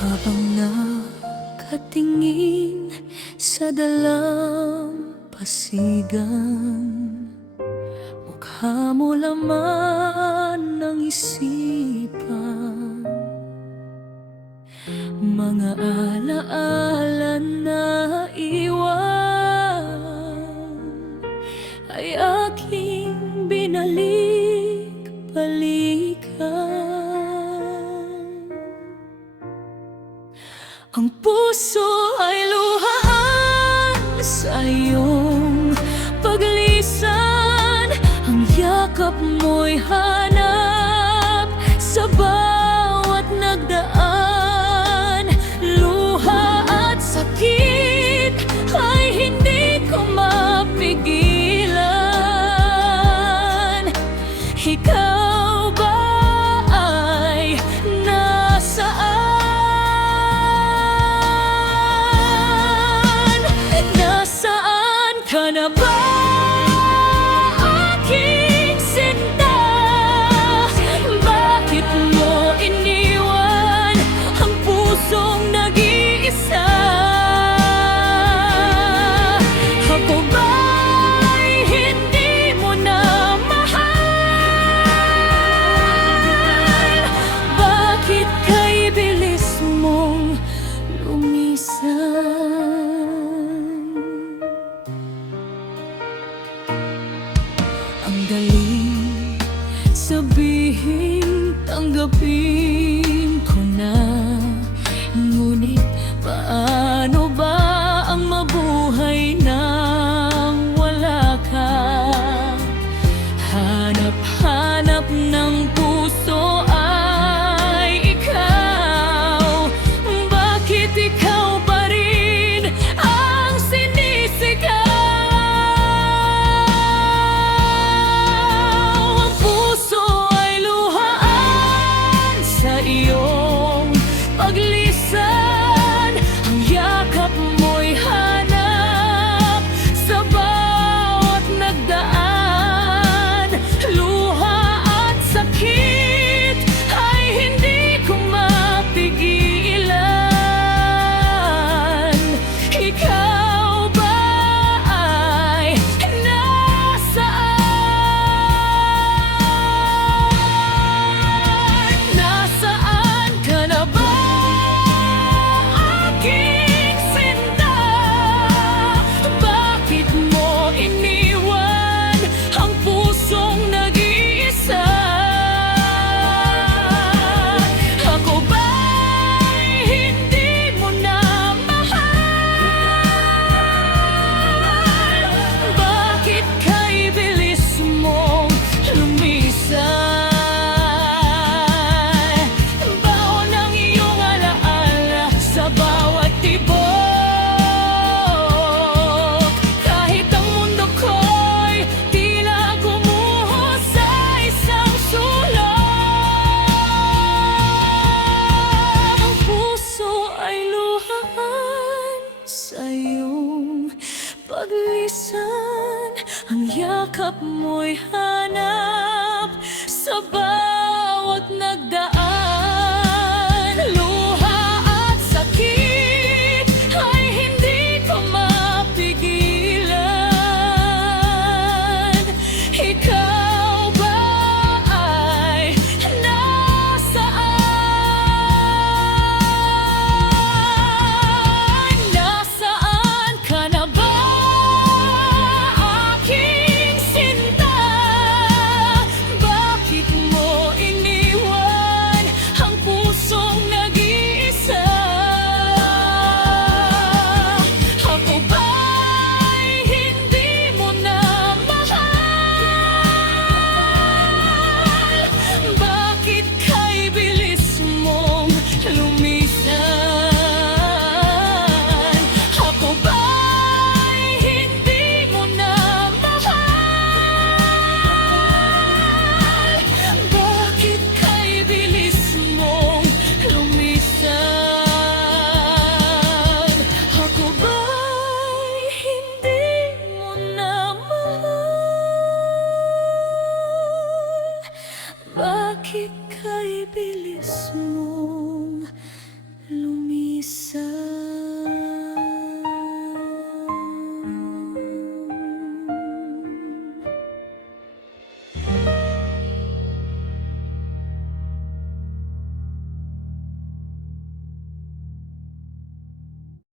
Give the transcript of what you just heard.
Habang nakatingin sa dalampasigan, mukha mo laman ng isipan, mga alaala na iwan ay aking binalik-balikan. Ang puso ay luhaan sa iyong paglisan, ang yakap mo'y hanap sa bawat nagdaan. Luha at sakit ay hindi ko mapigilan. Ikaw ba ay nasaan? Nasaan ka na ba, aking sinta? Bakit mo iniwan ang pusong nag-iisa? Ako ba'y hindi mo na mahal? Bakit kay bilis mong lumisan? Ang galing sabihin, tanggapin ko na. Ngunit paano ba ang mabuhay nang wala ka? Hanap-hanap ng puso ay ikaw. Bakit ikaw pa rin ang sinisigaw? Ang puso ay luhaan sa iyong paglisan, ang yakap mo'y hanap sa bawat nagdaan. Luha at sakit ay hindi ko mapigilan. Ikaw ba ay nasaan? Nasaan ka na ba, aking sinta? Bakit mo iniwan ang pusong nag-iisa? Ako ba'y hindi mo na mahal? Bakit kay bilis mong lumisan? Baon ng iyong alaala sa bawat tibok. Kahit ang mundo ko'y tila gumuho sa isang sulok. Ang puso ay luhaan sa iyong paglisan, ang yakap mo'y hanap sa bawat nagdaan. Luha at sakit ay hindi ko mapigilan. Ikaw ba ay nasaan? Nasaan ka na ba, aking sinta? Bakit mo iniwan ang pusong nag-iisa? Ako ba'y hindi mo na mahal? Bakit kay bilis mong lumisan? Ako ba'y hindi mo na mahal? Bakit kay bilis mong lumisan? Ako ba'y hindi mo na mahal? Bakit kay bilis mong lumisan? isa.